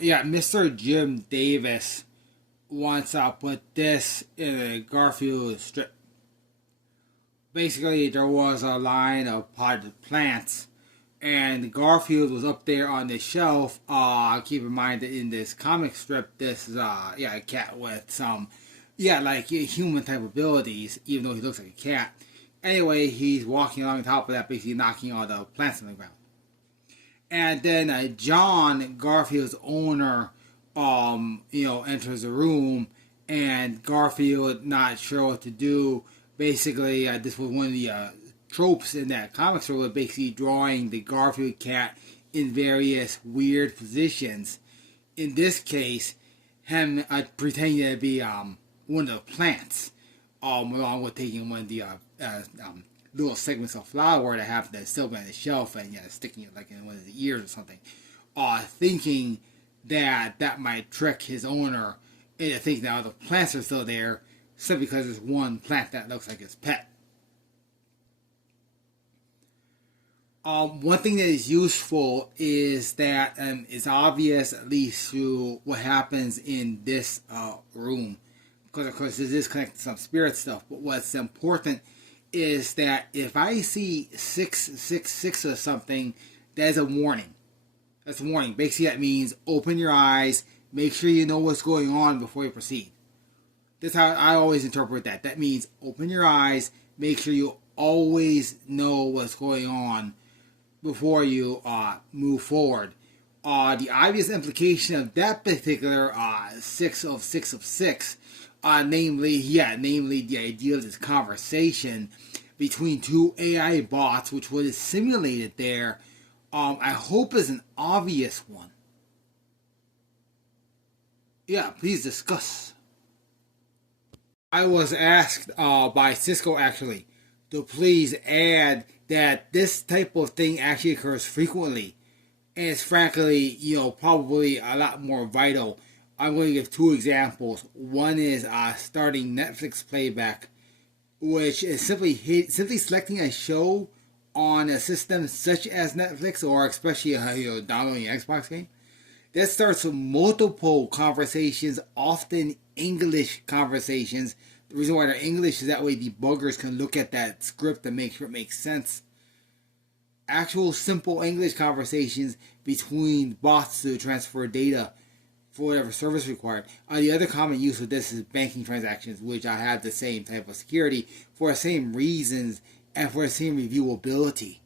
Yeah, Mr. Jim Davis once put this in a Garfield strip. Basically, there was a line of potted plants, and Garfield was up there on the shelf. Keep in mind that in this comic strip, this is a cat with some like human type abilities, even though he looks like a cat. Anyway, he's walking along top of that, basically knocking all the plants on the ground. And then John Garfield's owner, enters the room, and Garfield not sure what to do. Basically, this was one of the tropes in that comic strip, basically drawing the Garfield cat in various weird positions. In this case, him pretending to be one of the plants, along with taking one of the little segments of flour that have that still on the shelf and sticking it like in one of the ears or something, thinking that might trick his owner into thinking that all the plants are still there, simply because there's one plant that looks like his pet. One thing that is useful is that it's obvious, at least through what happens in this room, because of course this is connected to some spirit stuff. But what's important is that if I see 666 or something, that's a warning. That's a warning. Basically, that means open your eyes, make sure you know what's going on before you proceed. That's how I always interpret that. That means open your eyes, make sure you always know what's going on before you move forward. The obvious implication of that particular 6 of 6, namely the idea of this conversation between two AI bots, which was simulated there, I hope is an obvious one. Yeah, please discuss. I was asked by Cisco actually to please add that this type of thing actually occurs frequently, and it's frankly, probably a lot more vital. I'm going to give two examples. One is starting Netflix playback, which is simply selecting a show on a system such as Netflix, or especially downloading an Xbox game. That starts with multiple conversations, often English conversations. The reason why they're English is that way debuggers can look at that script and make sure it makes sense. Actual simple English conversations between bots to transfer data for whatever service required. The other common use of this is banking transactions, which I have the same type of security for the same reasons and for the same reviewability.